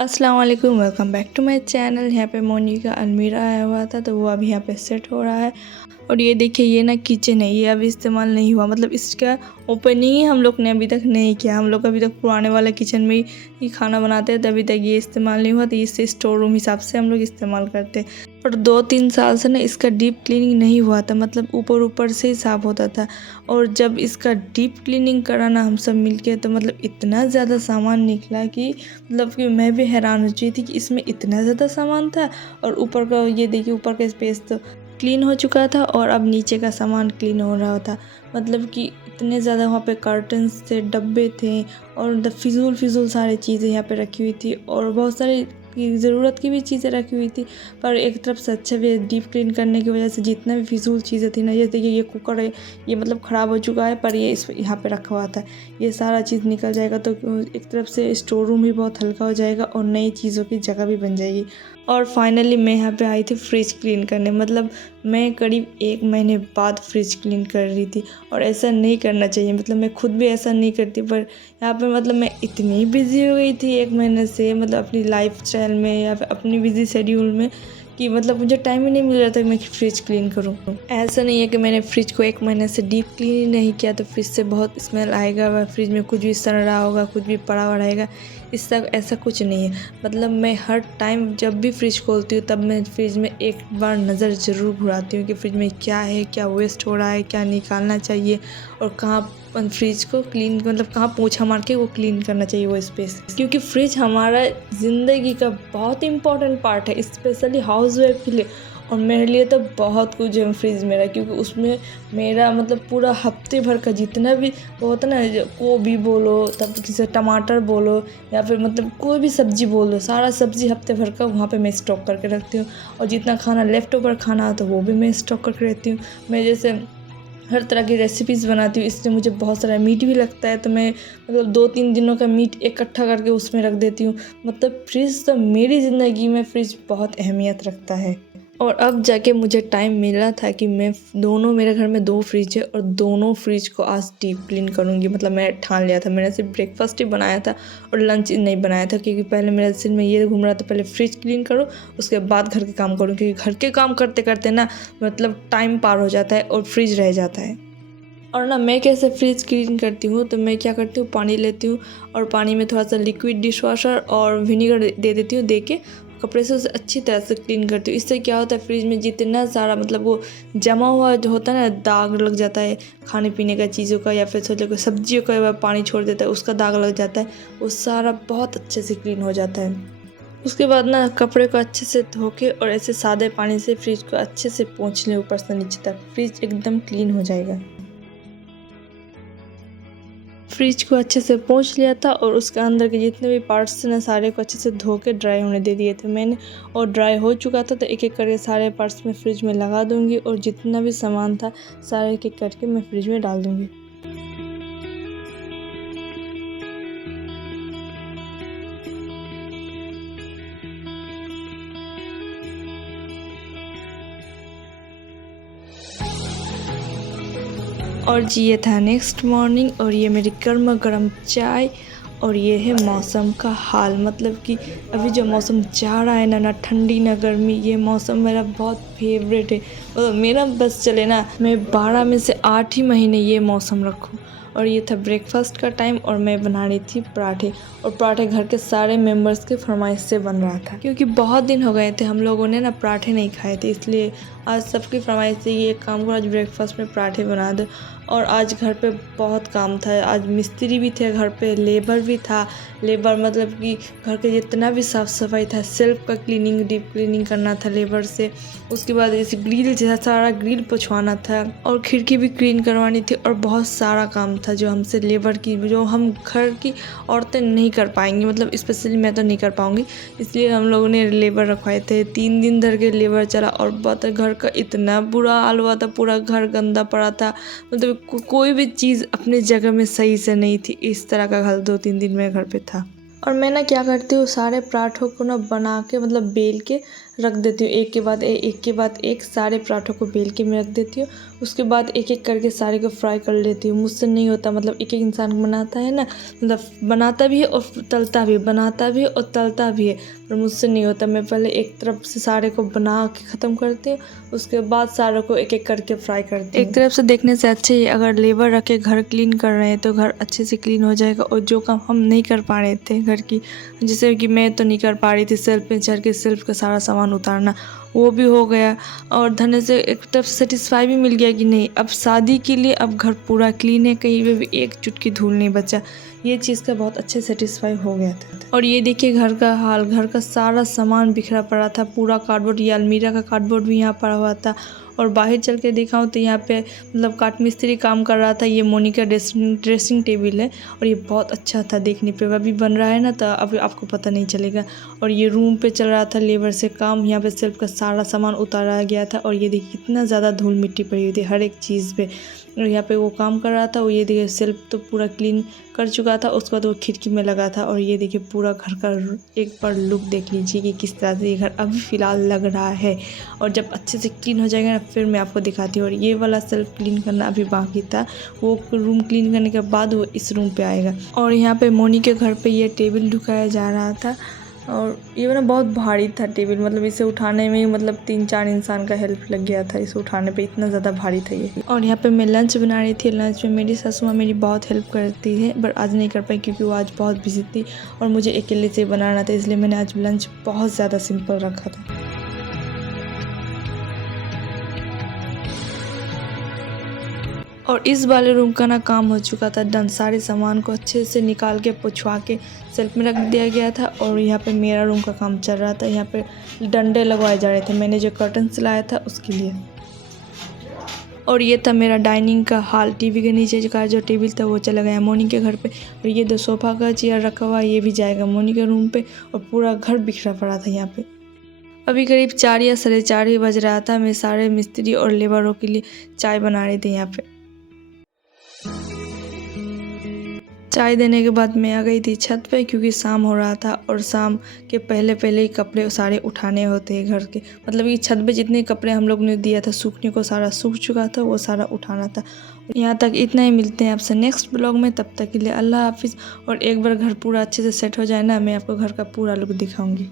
अस्सलाम वालेकुम, welcome back to my channel. यहाँ पे मोनी का अलमीरा आया हुआ था तो वो अभी यहाँ पे सेट हो रहा है। और ये देखिए, ये ना किचन है, ये अभी इस्तेमाल नहीं हुआ, मतलब इसका ओपनिंग ही हम लोग ने अभी तक नहीं किया। हम लोग अभी तक पुराने वाले किचन में ही खाना बनाते हैं, तो अभी तक ये इस्तेमाल नहीं हुआ। तो इससे स्टोर रूम हिसाब से हम लोग इस्तेमाल करते हैं। और 2-3 साल से ना इसका डीप क्लीनिंग नहीं हुआ था, मतलब ऊपर ऊपर से ही साफ़ होता था। और जब इसका डीप क्लीनिंग करा ना हम सब मिलके, तो मतलब इतना ज़्यादा सामान निकला कि मतलब कि मैं भी हैरान हो चुकी थी कि इसमें इतना ज़्यादा सामान था। और ऊपर का ये देखिए, ऊपर का स्पेस तो क्लीन हो चुका था और अब नीचे का सामान क्लीन हो रहा था। मतलब कि इतने ज़्यादा वहाँ पे कर्टन्स थे, डब्बे थे और फिजूल सारी चीज़ें यहाँ पे रखी हुई थी। और बहुत सारी ज़रूरत की भी चीज़ें रखी हुई थी, पर एक तरफ से अच्छा भी, डीप क्लीन करने की वजह से जितना भी फिजूल चीज़ें थी ना, जैसे ये कुकर है, ये मतलब ख़राब हो चुका है, पर ये इस यहाँ पे रखा हुआ था, ये सारा चीज़ निकल जाएगा। तो एक तरफ से स्टोर रूम भी बहुत हल्का हो जाएगा और नई चीज़ों की जगह भी बन जाएगी। और फाइनली मैं यहाँ पे आई थी फ्रिज क्लीन करने, मतलब मैं करीब 1 महीने बाद फ्रिज क्लीन कर रही थी। और ऐसा नहीं करना चाहिए, मतलब मैं खुद भी ऐसा नहीं करती, पर यहाँ पे मतलब मैं इतनी बिज़ी हो गई थी 1 महीने से, मतलब अपनी लाइफ स्टाइल में या फिर अपनी बिज़ी शेड्यूल में, कि मतलब मुझे टाइम ही नहीं मिल रहा था कि मैं फ्रिज क्लीन करूँ। ऐसा नहीं है कि मैंने फ्रिज को 1 महीने से डीप क्लीन ही नहीं किया तो फ्रिज से बहुत स्मेल आएगा व फ्रिज में कुछ भी सड़ रहा होगा, कुछ भी पड़ा हुआ रहेगा। इससे ऐसा कुछ नहीं है। मतलब मैं हर टाइम जब भी फ्रिज खोलती हूँ, तब मैं फ्रिज में एक बार नज़र ज़रूर घुराती हूँ कि फ्रिज में क्या है, क्या वेस्ट हो रहा है, क्या निकालना चाहिए और कहाँ फ्रिज को क्लीन, मतलब कहाँ पोंछा मार के वो क्लीन करना चाहिए वो स्पेस। क्योंकि फ्रिज हमारा ज़िंदगी का बहुत इंपॉर्टेंट पार्ट है, स्पेशली हाउस वाइफ के लिए। और मेरे लिए तो बहुत कुछ है फ्रिज मेरा, क्योंकि उसमें मेरा मतलब पूरा हफ्ते भर का जितना भी वो होता है ना, गोभी बोलो, तब किसी टमाटर बोलो, या फिर मतलब कोई भी सब्ज़ी बोल दो, सारा सब्ज़ी हफ्ते भर का वहाँ पे मैं स्टॉक करके रखती हूँ। और जितना खाना लेफ़्ट ओवर खाना हो तो वो भी मैं स्टॉक करके रखती हूँ। मैं जैसे हर तरह की रेसिपीज़ बनाती हूँ, इसलिए मुझे बहुत सारा मीट भी लगता है, तो मैं मतलब 2-3 दिनों का मीट इकट्ठा करके उसमें रख देती हूँ। मतलब फ्रिज तो मेरी ज़िंदगी में फ्रिज बहुत अहमियत रखता है। और अब जाके मुझे टाइम मिला था कि मैं दोनों, मेरे घर में 2 फ्रिज है और दोनों फ्रिज को आज डीप क्लीन करूँगी। मतलब मैं ठान लिया था, मैंने सिर्फ ब्रेकफास्ट ही बनाया था और लंच नहीं बनाया था, क्योंकि पहले मेरे सिर में ये घूम रहा था, पहले फ्रिज क्लीन करो उसके बाद घर के काम करूँ, क्योंकि घर के काम करते करते ना मतलब टाइम पार हो जाता है और फ्रिज रह जाता है। और ना मैं कैसे फ्रिज क्लीन करती हूँ, तो मैं क्या करती हूँ, पानी लेती हूँ और पानी में थोड़ा सा लिक्विड डिश वॉशर और विनीगर दे देती हूँ, दे के कपड़े से उसे अच्छी तरह से क्लीन करती हूँ। इससे क्या होता है, फ्रिज में जितना सारा मतलब वो जमा हुआ जो होता है ना, दाग लग जाता है खाने पीने का चीज़ों का, या फिर सोचो सब्जियों का पानी छोड़ देता है उसका दाग लग जाता है, वो सारा बहुत अच्छे से क्लीन हो जाता है। उसके बाद ना कपड़े को अच्छे से धो के और ऐसे सादे पानी से फ्रिज को अच्छे से पोंछ लें ऊपर से नीचे तक, फ्रिज एकदम क्लीन हो जाएगा। फ्रिज को अच्छे से पोंछ लिया था और उसके अंदर के जितने भी पार्ट्स थे ना, सारे को अच्छे से धो के ड्राई होने दे दिए थे मैंने। और ड्राई हो चुका था तो एक एक करके सारे पार्ट्स में फ्रिज में लगा दूंगी और जितना भी सामान था सारे एक एक करके मैं फ्रिज में डाल दूंगी। और जी ये था नेक्स्ट मॉर्निंग, और ये मेरी गर्मा गर्म चाय, और ये है मौसम का हाल। मतलब कि अभी जो मौसम जा रहा है ना, ना ठंडी ना गर्मी, ये मौसम मेरा बहुत फेवरेट है। मतलब मेरा बस चले ना, मैं 12 में से 8 ही महीने ये मौसम रखूँ। और ये था ब्रेकफास्ट का टाइम और मैं बना रही थी पराठे, और पराठे घर के सारे मेंबर्स के फरमाइश से बन रहा था, क्योंकि बहुत दिन हो गए थे हम लोगों ने ना पराठे नहीं खाए थे, इसलिए आज सबकी फरमाइश से ये काम करो, आज ब्रेकफास्ट में पराठे बना दो। और आज घर पे बहुत काम था, आज मिस्त्री भी थे घर पे, लेबर भी था। लेबर मतलब कि घर के जितना भी साफ़ सफाई था, सेल्फ का क्लीनिंग, डीप क्लीनिंग करना था लेबर से। उसके बाद जैसे ग्रिल जैसा सारा ग्रिल पोंछवाना था और खिड़की भी क्लीन करवानी थी, और बहुत सारा काम था जो हमसे लेबर की, जो हम घर की औरतें नहीं कर पाएंगी, मतलब स्पेशली मैं तो नहीं कर पाऊँगी, इसलिए हम लोगों ने लेबर रखवाए थे। 3 दिन धर के लेबर चला और बहुत घर का इतना बुरा हाल हुआ था, पूरा घर गंदा पड़ा था, मतलब कोई भी चीज़ अपने जगह में सही से नहीं थी। इस तरह का हाल 2-3 दिन में घर पे था। और मैं ना क्या करती हूँ, सारे पराठों को ना बना के, मतलब बेल के रख देती हूँ, एक के बाद एक सारे पराठों को बेल के मैं रख देती हूँ। उसके बाद एक एक करके सारे को फ्राई कर लेती हूँ। मुझसे नहीं होता, मतलब एक एक इंसान बनाता है ना, मतलब बनाता भी है और तलता भी है, बनाता भी है और तलता भी है, पर मुझसे नहीं होता। मैं पहले एक तरफ से सारे को बना के ख़त्म करती हूँ, उसके बाद सारों को एक एक करके फ्राई करती हूँ। एक तरफ से देखने से अच्छे ही अगर लेबर रख के घर क्लीन कर रहे हैं तो घर अच्छे से क्लीन हो जाएगा। और जो काम हम नहीं कर पा रहे थे घर की, जैसे कि मैं तो नहीं कर पा रही थी सेल्फ पे चढ़ के सेल्फ का सारा सामान उतारना, वो भी हो गया। और धन्य से एक तरफ सेटिस्फाई भी मिल गया कि नहीं, अब शादी के लिए अब घर पूरा क्लीन है, कहीं पे भी एक चुटकी धूल नहीं बचा। ये चीज़ का बहुत अच्छे सेटिस्फाई हो गया था। और ये देखिए घर का हाल, घर का सारा सामान बिखरा पड़ा था, पूरा कार्डबोर्ड, ये अलमीरा का कार्डबोर्ड भी यहाँ पड़ा हुआ था। और बाहर चल के दिखाऊँ तो यहाँ पे मतलब काट मिस्त्री काम कर रहा था। ये मोनिका ड्रेसिंग टेबल है और ये बहुत अच्छा था देखने पे, अभी बन रहा है ना, तो अभी आपको पता नहीं चलेगा। और ये रूम पे चल रहा था लेबर से काम, यहाँ पे सेल्फ का सारा सामान उतारा गया था। और ये देखिए कितना ज़्यादा धूल मिट्टी पड़ी हुई थी हर एक चीज़ पे। और यहाँ पे वो काम कर रहा था, वो ये देखिए सेल्फ तो पूरा क्लीन कर चुका था, उसके बाद वो खिड़की में लगा था। और ये देखिए पूरा घर का एक बार लुक देख लीजिए कि किस तरह से ये घर अभी फ़िलहाल लग रहा है। और जब अच्छे से क्लीन हो जाएगा ना, फिर मैं आपको दिखाती हूँ। और ये वाला सेल्फ क्लीन करना अभी बाकी था, वो रूम क्लीन करने के बाद वो इस रूम पे आएगा। और यहाँ पे मोनी के घर पे ये टेबल ढुकाया जा रहा था। और ये ना बहुत भारी था टेबल, मतलब इसे उठाने में ही मतलब 3-4 इंसान का हेल्प लग गया था इसे उठाने पे, इतना ज़्यादा भारी था ये। और यहाँ पे मैं लंच बना रही थी। लंच में मेरी सासू माँ मेरी बहुत हेल्प करती है, पर आज नहीं कर पाई क्योंकि वो आज बहुत बिजी थी और मुझे अकेले से बनाना था, इसलिए मैंने आज लंच बहुत ज़्यादा सिंपल रखा था। और इस वाले रूम का ना काम हो चुका था डन, सारे सामान को अच्छे से निकाल के पुछवा के सेल्फ में रख दिया गया था। और यहाँ पे मेरा रूम का काम चल रहा था, यहाँ पे डंडे लगवाए जा रहे थे, मैंने जो कर्टन सिलाया था उसके लिए। और ये था मेरा डाइनिंग का हाल, टीवी के नीचे का जो टेबल था वो चला गया मोनी के घर पे। और ये 2 सोफ़ा का चेयर रखा हुआ, ये भी जाएगा मोनी के रूम पे। और पूरा घर बिखरा पड़ा था यहाँ पे। अभी करीब 4 या 4:30 ही बज रहा था। मैं सारे मिस्त्री और लेबरों के लिए चाय बना रही थी यहाँ पे। चाय देने के बाद मैं आ गई थी छत पे, क्योंकि शाम हो रहा था और शाम के पहले पहले ही कपड़े सारे उठाने होते हैं घर के, मतलब कि छत पे जितने कपड़े हम लोग ने दिया था सूखने को, सारा सूख चुका था, वो सारा उठाना था। यहाँ तक इतना ही, मिलते हैं आपसे नेक्स्ट ब्लॉग में, तब तक के लिए अल्लाह हाफिज़। और एक बार घर पूरा अच्छे से सेट हो जाए ना, मैं आपको घर का पूरा लुक दिखाऊंगी।